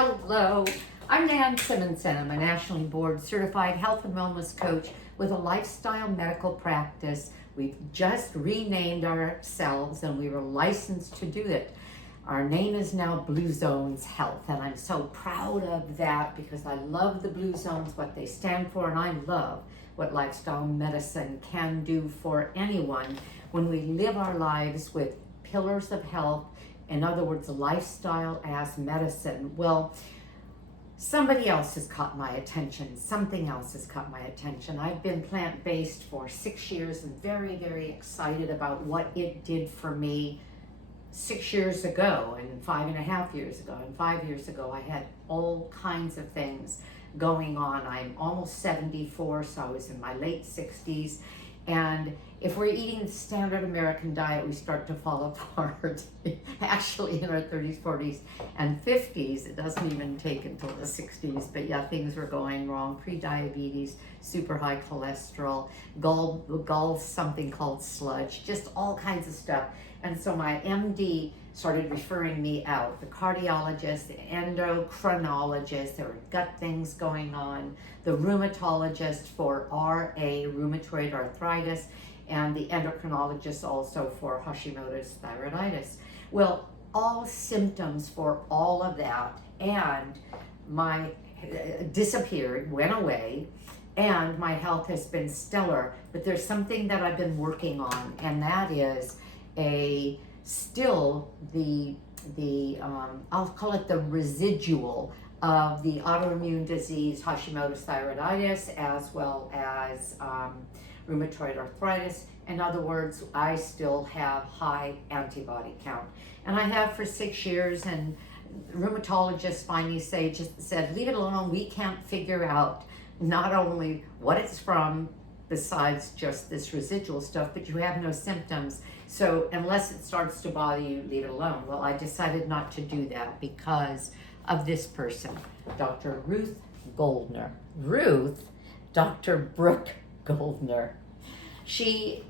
Hello, I'm Nan Simonson. I'm a nationally board certified health and wellness coach with a lifestyle medical practice. We've just renamed ourselves and we were licensed to do it. Our name is now Blue Zones Health, and I'm so proud of that because I love the Blue Zones, what they stand for, and I love what lifestyle medicine can do for anyone when we live our lives with pillars of health. In other words, lifestyle as medicine. Well, somebody else has caught my attention. Something else has caught my attention. I've been plant-based for 6 years and very, very excited about what it did for me 6 years ago and 5.5 years ago and 5 years ago. I had all kinds of things going on. I'm almost 74, so I was in my late 60s. And if we're eating the standard American diet, we start to fall apart. Actually, in our 30s, 40s, and 50s, it doesn't even take until the 60s. But yeah, things were going wrong. Pre-diabetes, super high cholesterol, gall something called sludge, just all kinds of stuff. And so my MD started referring me out. The cardiologist, the endocrinologist, there were gut things going on, the rheumatologist for RA, rheumatoid arthritis, and the endocrinologist also for Hashimoto's thyroiditis. Well, all symptoms for all of that, and my disappeared, went away, and my health has been stellar. But there's something that I've been working on, and that is still the I'll call it the residual of the autoimmune disease Hashimoto's thyroiditis, as well as rheumatoid arthritis. In other words, I still have high antibody count, and I have for 6 years. And rheumatologists finally said, leave it alone. We can't figure out not only what it's from, besides just this residual stuff, but you have no symptoms. So unless it starts to bother you, leave it alone. Well, I decided not to do that because of this person, Dr. Ruth Goldner. Dr. Brooke Goldner. She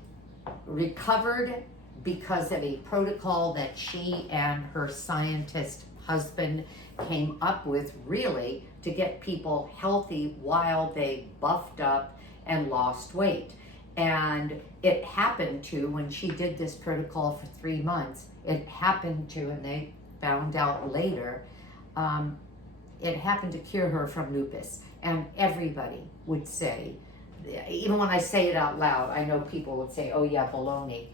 recovered because of a protocol that she and her scientist husband came up with, really to get people healthy while they buffed up and lost weight. And it happened to, when she did this protocol for 3 months, it happened to, and they found out later, it happened to cure her from lupus. And everybody would say, even when I say it out loud, I know people would say, oh yeah, baloney.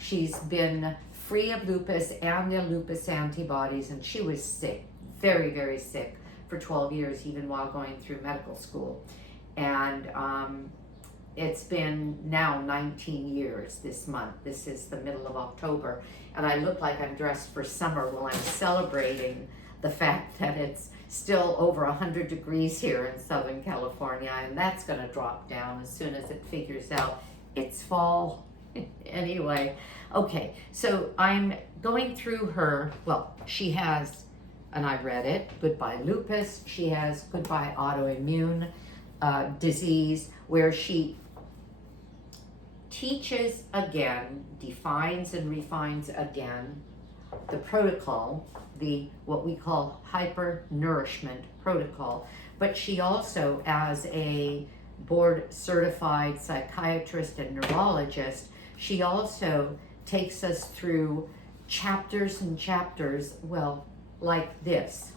She's been free of lupus and the lupus antibodies, and she was sick, very, very sick for 12 years, even while going through medical school. And it's been now 19 years this month. This is the middle of October, and I look like I'm dressed for summer. Well, I'm celebrating the fact that it's still over 100 degrees here in Southern California, and that's going to drop down as soon as it figures out it's fall. Anyway, okay, so I'm going through her, well, she has, and I read it, Goodbye Lupus. She has Goodbye Autoimmune Disease, where she teaches again, defines and refines again the protocol, what we call hyper-nourishment protocol. But she also, as a board certified psychiatrist and neurologist, she also takes us through chapters and chapters, well, like this: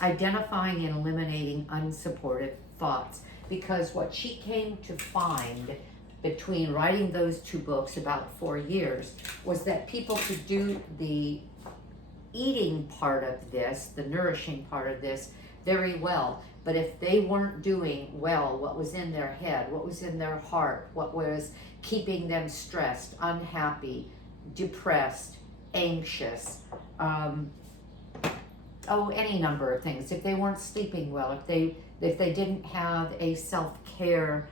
identifying and eliminating unsupportive thoughts. Because what she came to find between writing those 2 books, about 4 years, was that people could do the eating part of this, the nourishing part of this, very well. But if they weren't doing well what was in their head, what was in their heart, what was keeping them stressed, unhappy, depressed, anxious, any number of things. If they weren't sleeping well, if they didn't have a self-care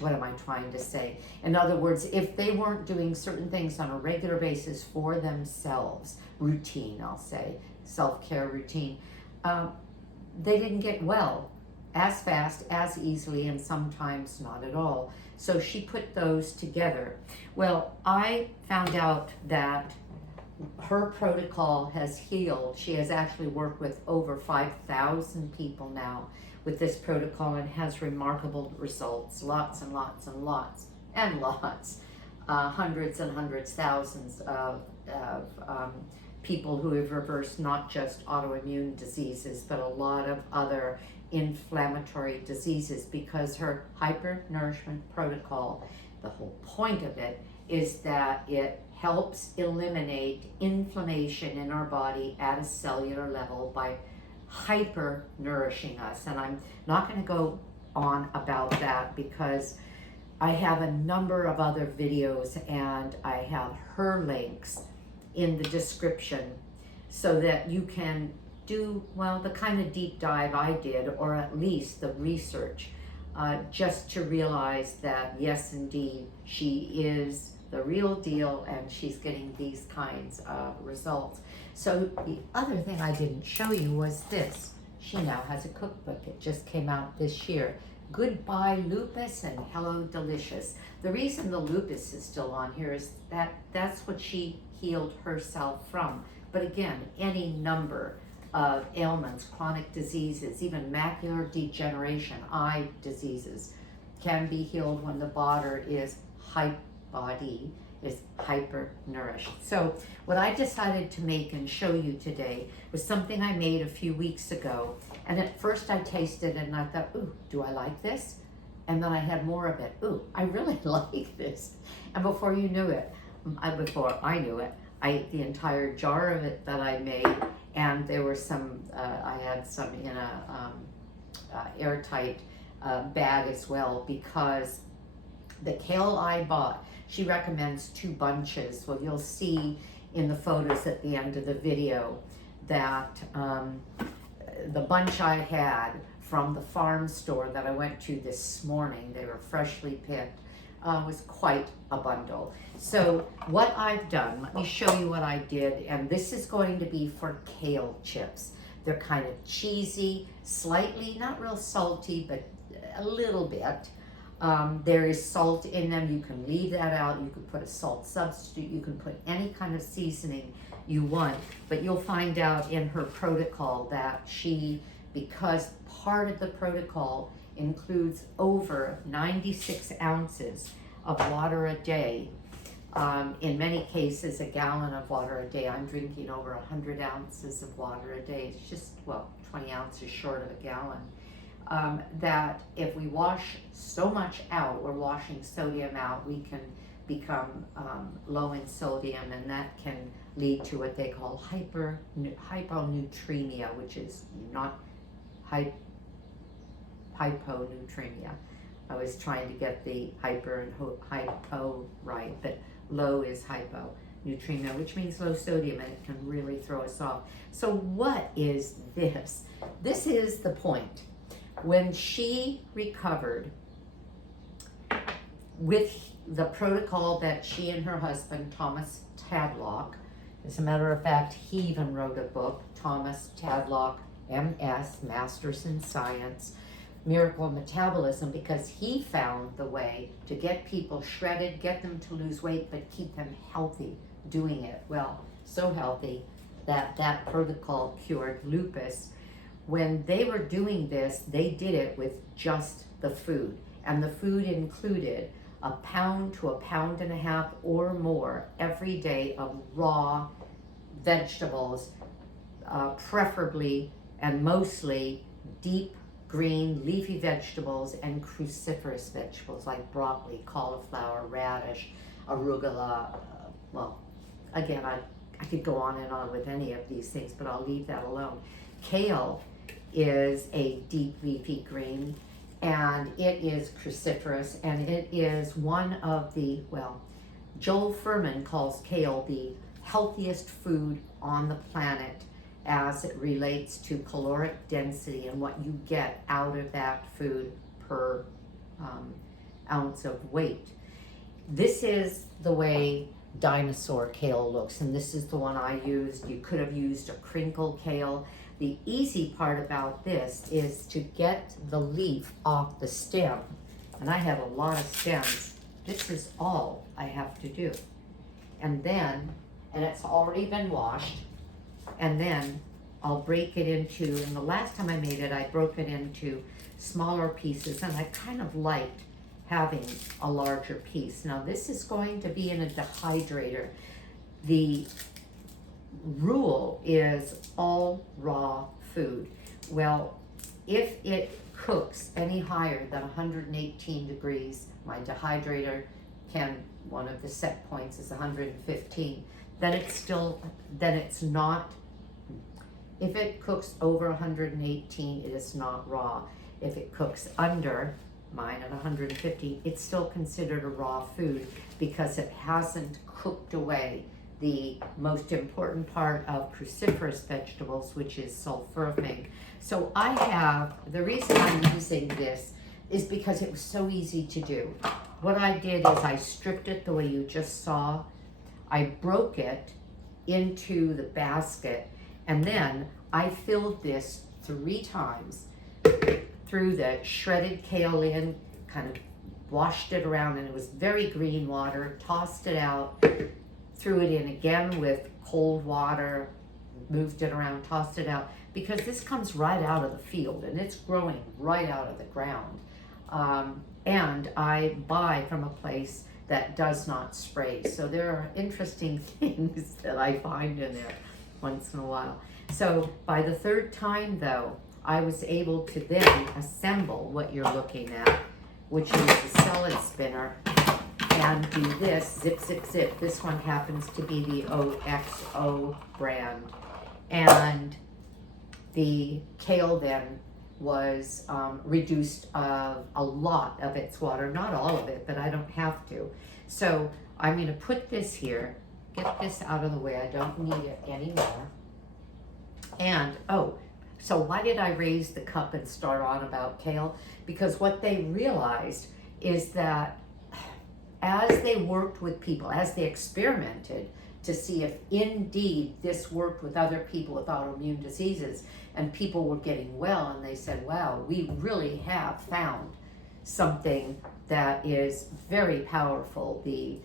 what am I trying to say? In other words, if they weren't doing certain things on a regular basis for themselves, routine, I'll say, self-care routine, they didn't get well as fast, as easily, and sometimes not at all. So she put those together. Well, I found out that her protocol has healed. She has actually worked with over 5,000 people now with this protocol and has remarkable results. Lots and lots and lots and lots. Hundreds and hundreds, thousands of people who have reversed not just autoimmune diseases, but a lot of other inflammatory diseases, because her hypernourishment protocol, the whole point of it is that it helps eliminate inflammation in our body at a cellular level by hyper nourishing us. And I'm not going to go on about that because I have a number of other videos and I have her links in the description so that you can do, well, the kind of deep dive I did, or at least the research, just to realize that yes, indeed, she is the real deal and she's getting these kinds of results. So the other thing I didn't show you was this. She now has a cookbook. It just came out this year. Goodbye Lupus and Hello Delicious. The reason the lupus is still on here is that that's what she healed herself from. But again, any number of ailments, chronic diseases, even macular degeneration, eye diseases, can be healed when the body is hyper nourished. So what I decided to make and show you today was something I made a few weeks ago. And at first I tasted it and I thought, ooh, do I like this? And then I had more of it. Ooh, I really like this. And before you knew it, before I knew it, I ate the entire jar of it that I made. And there were some, I had some in a airtight bag as well, because the kale I bought, she recommends 2 bunches. Well, you'll see in the photos at the end of the video that the bunch I had from the farm store that I went to this morning, they were freshly picked, was quite a bundle. So what I've done, let me show you what I did, and this is going to be for kale chips. They're kind of cheesy, slightly, not real salty, but a little bit. There is salt in them. You can leave that out. You could put a salt substitute. You can put any kind of seasoning you want. But you'll find out in her protocol that she, because part of the protocol includes over 96 ounces of water a day, in many cases a gallon of water a day. I'm drinking over 100 ounces of water a day. It's just, well, 20 ounces short of a gallon. That if we wash so much out, we're washing sodium out, we can become low in sodium, and that can lead to what they call hyponatremia, which is not hyponatremia. I was trying to get the hyper and hypo right, but low is hyponatremia, which means low sodium, and it can really throw us off. So what is this? This is the point. When she recovered with the protocol that she and her husband, Thomas Padlock, as a matter of fact, he even wrote a book, Thomas Padlock, MS, Masters in Science, Miracle of Metabolism, because he found the way to get people shredded, get them to lose weight, but keep them healthy doing it. Well, so healthy that that protocol cured lupus. When they were doing this, they did it with just the food. And the food included 1 pound to 1.5 pounds or more every day of raw vegetables, preferably and mostly deep green leafy vegetables and cruciferous vegetables like broccoli, cauliflower, radish, arugula. Well, again, I could go on and on with any of these things, but I'll leave that alone. Kale is a deep leafy green, and it is cruciferous, and it is one of the, well, Joel Fuhrman calls kale the healthiest food on the planet as it relates to caloric density and what you get out of that food per ounce of weight. This is the way dinosaur kale looks, and this is the one I used. You could have used a crinkle kale. The easy part about this is to get the leaf off the stem and I have a lot of stems. This is all I have to do. And then, and it's already been washed, and then I'll break it into, and the last time I made it, I broke it into smaller pieces, and I kind of liked having a larger piece. Now this is going to be in a dehydrator. The rule is all raw food. Well, if it cooks any higher than 118 degrees, my dehydrator one of the set points is 115, then it's not, if it cooks over 118, it is not raw. If it cooks under, mine at 150, it's still considered a raw food because it hasn't cooked away the most important part of cruciferous vegetables, which is sulforaphane. So the reason I'm using this is because it was so easy to do. What I did is I stripped it the way you just saw. I broke it into the basket, and then I filled this 3 times, threw the shredded kale in, kind of washed it around, and it was very green water, tossed it out, threw it in again with cold water, moved it around, tossed it out, because this comes right out of the field and it's growing right out of the ground. And I buy from a place that does not spray. So there are interesting things that I find in there once in a while. So by the 3rd time though, I was able to then assemble what you're looking at, which is the salad spinner, and do this, zip, zip, zip. This one happens to be the OXO brand. And the kale then was reduced of a lot of its water, not all of it, but I don't have to. So I'm gonna put this here, get this out of the way, I don't need it anymore. And, so why did I raise the cup and start on about kale? Because what they realized is that as they worked with people, as they experimented to see if indeed this worked with other people with autoimmune diseases, and people were getting well, and they said, wow, we really have found something that is very powerful. The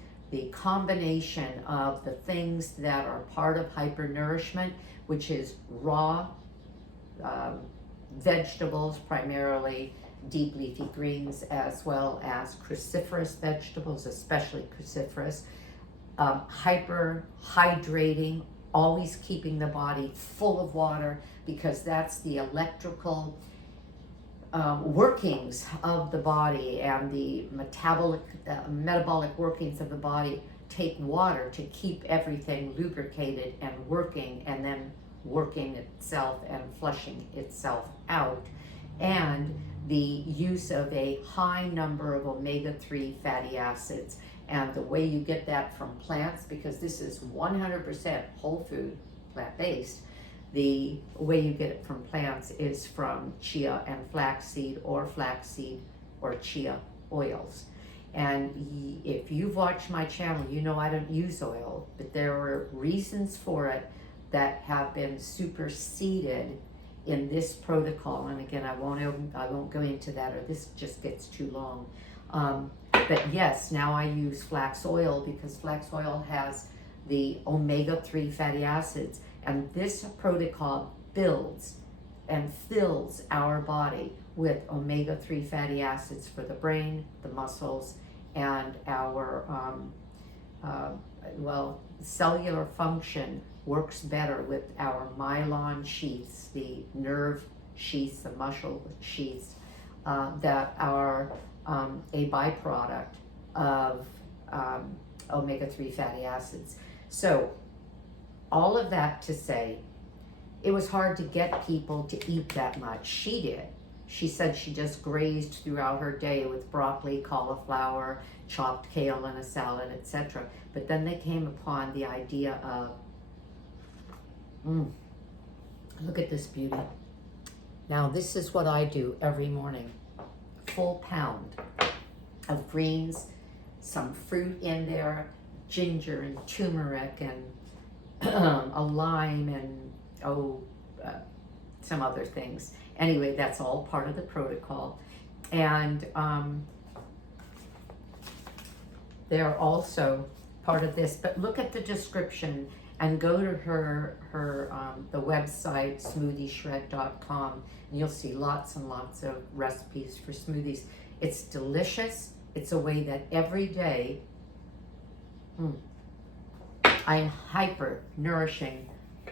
combination of the things that are part of hypernourishment, which is raw vegetables, primarily deep leafy greens, as well as cruciferous vegetables, especially cruciferous, hyper hydrating, always keeping the body full of water, because that's the electrical workings of the body, and the metabolic workings of the body take water to keep everything lubricated and working, and then working itself and flushing itself out. And the use of a high number of omega-3 fatty acids, and the way you get that from plants, because this is 100% whole food, plant-based, the way you get it from plants is from chia and flaxseed or chia oils. And if you've watched my channel, you know I don't use oil, but there are reasons for it that have been superseded in this protocol. And again, I won't go into that, or this just gets too long. But yes, now I use flax oil because flax oil has the omega-3 fatty acids, and this protocol builds and fills our body with omega-3 fatty acids for the brain, the muscles, and our cellular function works better with our myelin sheaths, the nerve sheaths, the muscle sheaths, that are a byproduct of omega-3 fatty acids. So all of that to say, it was hard to get people to eat that much. She did. She said she just grazed throughout her day with broccoli, cauliflower, chopped kale in a salad, etc. But then they came upon the idea of, look at this beauty. Now this is what I do every morning. Full pound of greens, some fruit in there, ginger and turmeric and a lime and some other things. Anyway, that's all part of the protocol. And they're also part of this. But look at the description and go to the website smoothieshred.com, and you'll see lots and lots of recipes for smoothies. It's delicious. It's a way that every day I'm hyper nourishing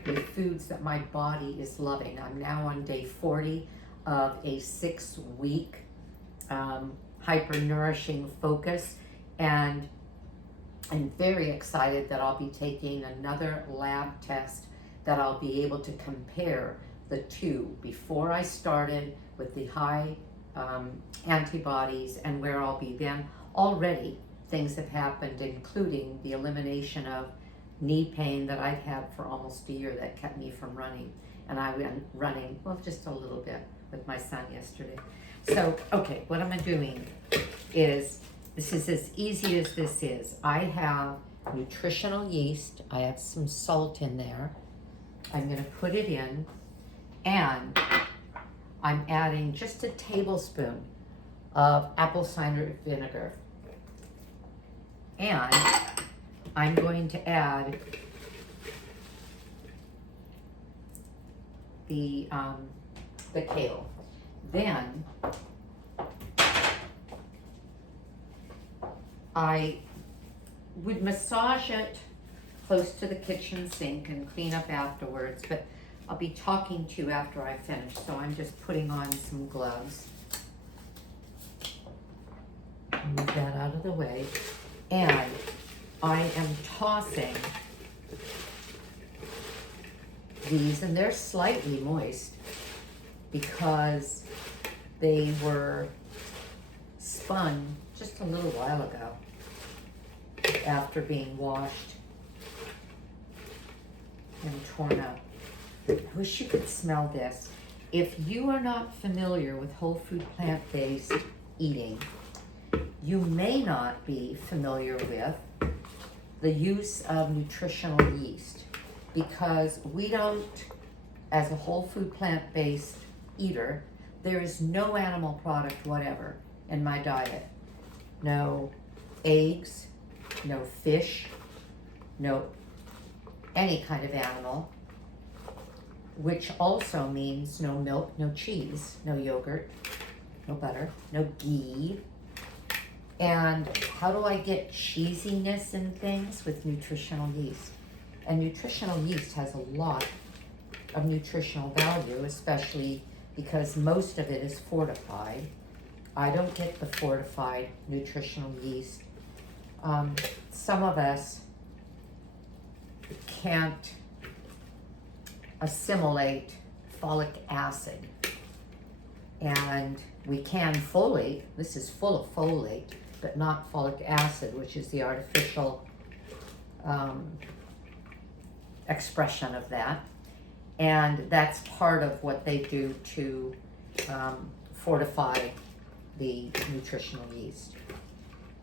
with foods that my body is loving. I'm now on day 40 of a 6-week hyper nourishing focus, and I'm very excited that I'll be taking another lab test that I'll be able to compare the two before I started with the high antibodies and where I'll be then. Already things have happened, including the elimination of knee pain that I've had for almost a year that kept me from running. And I went running, well, just a little bit with my son yesterday. So, okay, what I'm doing is, this is as easy as this is. I have nutritional yeast. I have some salt in there. I'm gonna put it in, and I'm adding just a tablespoon of apple cider vinegar. And I'm going to add the kale. Then I would massage it close to the kitchen sink and clean up afterwards, but I'll be talking to you after I finish, so I'm just putting on some gloves. Move that out of the way. And I am tossing these, and they're slightly moist because they were spun just a little while ago after being washed and torn up. I wish you could smell this. If you are not familiar with whole food plant-based eating, you may not be familiar with the use of nutritional yeast, because we don't, as a whole food plant-based eater, there is no animal product whatever in my diet. No eggs, no fish, no any kind of animal, which also means no milk, no cheese, no yogurt, no butter, no ghee. And how do I get cheesiness in things? With nutritional yeast. And nutritional yeast has a lot of nutritional value, especially because most of it is fortified. I don't get the fortified nutritional yeast. Some of us can't assimilate folic acid, and we can folate. This is full of folate, but not folic acid, which is the artificial expression of that. And that's part of what they do to fortify the nutritional yeast.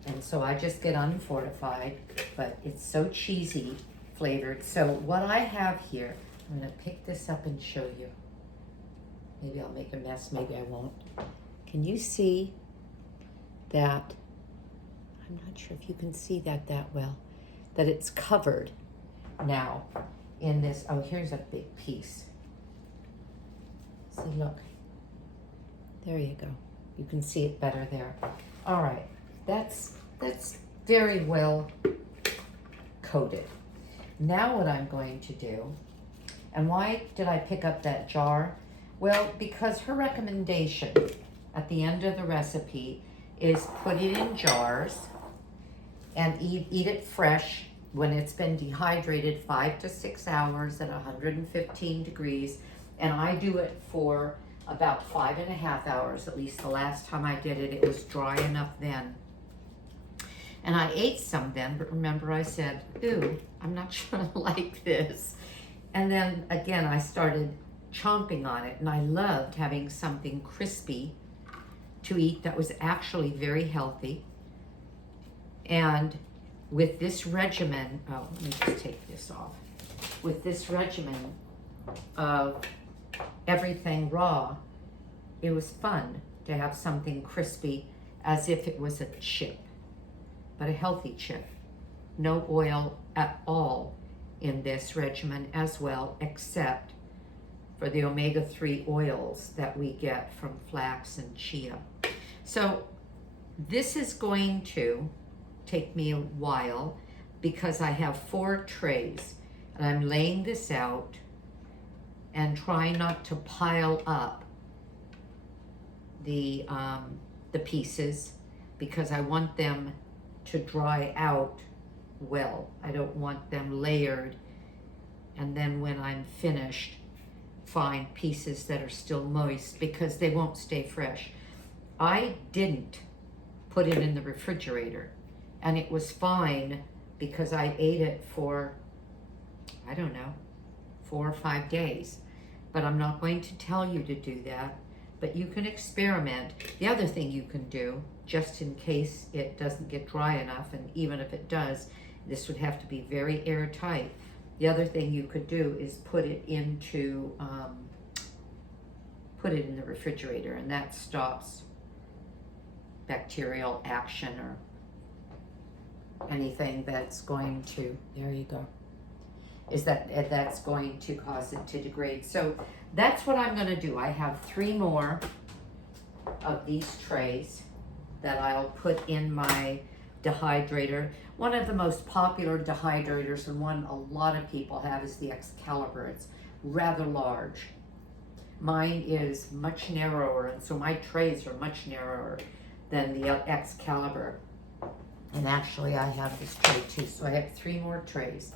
And so I just get unfortified, but it's so cheesy flavored. So what I have here, I'm gonna pick this up and show you. Maybe I'll make a mess, maybe I won't. Can you see that? I'm not sure if you can see that well, that it's covered now in this. Oh, here's a big piece. See, look. There you go. You can see it better there. All right, that's very well coated. Now what I'm going to do, and why did I pick up that jar? Well, because her recommendation at the end of the recipe is put it in jars and eat it fresh when it's been dehydrated 5 to 6 hours at 115 degrees. And I do it for about 5.5 hours. At least the last time I did it, it was dry enough then. And I ate some then, but remember I said, ooh, I'm not sure I like this. And then again, I started chomping on it, and I loved having something crispy to eat that was actually very healthy. And with this regimen, oh, let me just take this off. With this regimen of everything raw, it was fun to have something crispy as if it was a chip. but a healthy chip. No oil at all in this regimen as well, except for the omega-3 oils that we get from flax and chia. So this is going to take me a while because I have 4 trays and I'm laying this out and trying not to pile up the pieces because I want them to dry out well. I don't want them layered and then when I'm finished find pieces that are still moist because they won't stay fresh. I didn't put it in the refrigerator and it was fine because I ate it for, I don't know, 4 or 5 days. But I'm not going to tell you to do that, but you can experiment. The other thing you can do, just in case it doesn't get dry enough, and even if it does, this would have to be very airtight. The other thing you could do is put it in the refrigerator, and that stops bacterial action or anything that's going to, there you go, that's going to cause it to degrade. So that's what I'm going to do. I have 3 more of these trays that I'll put in my dehydrator. One of the most popular dehydrators and one a lot of people have is the Excalibur. It's rather large. Mine is much narrower, and so my trays are much narrower than the Excalibur. And actually I have this tray too, so I have 3 more trays.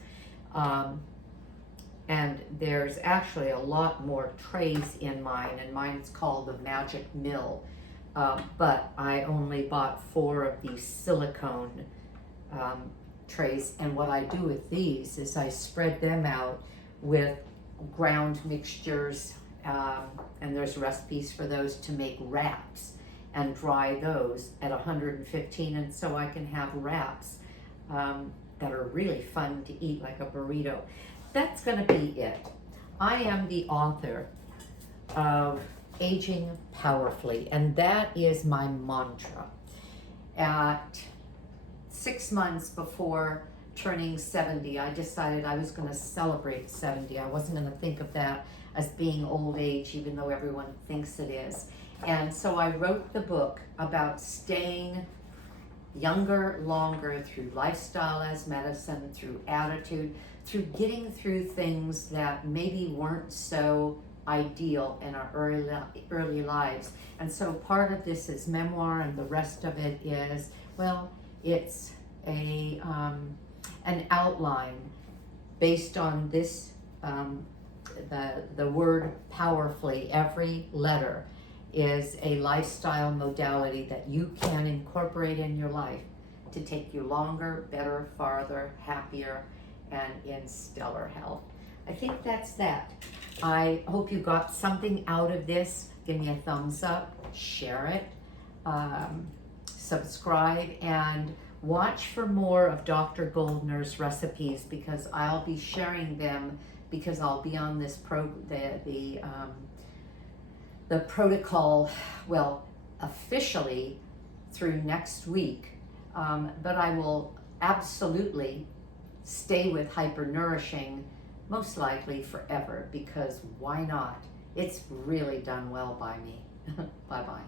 And there's actually a lot more trays in mine, and mine's called the Magic Mill. But I only bought 4 of these silicone trays, and what I do with these is I spread them out with ground mixtures, and there's recipes for those to make wraps and dry those at 115, and so I can have wraps that are really fun to eat, like a burrito. That's going to be it. I am the author of Aging Powerfully, and that is my mantra. At 6 months before turning 70, I decided I was going to celebrate 70. I wasn't going to think of that as being old age, even though everyone thinks it is. And so I wrote the book about staying younger longer through lifestyle as medicine, through attitude, through getting through things that maybe weren't so ideal in our early lives. And so part of this is memoir, and the rest of it is, well, it's an outline based on this, the word powerfully. Every letter is a lifestyle modality that you can incorporate in your life to take you longer, better, farther, happier, and in stellar health. I think that's that. I hope you got something out of this. Give me a thumbs up, share it, subscribe, and watch for more of Dr. Goldner's recipes, because I'll be sharing them, because I'll be on this the protocol, well, officially through next week, but I will absolutely stay with hypernourishing most likely forever, because why not? It's really done well by me. Bye-bye.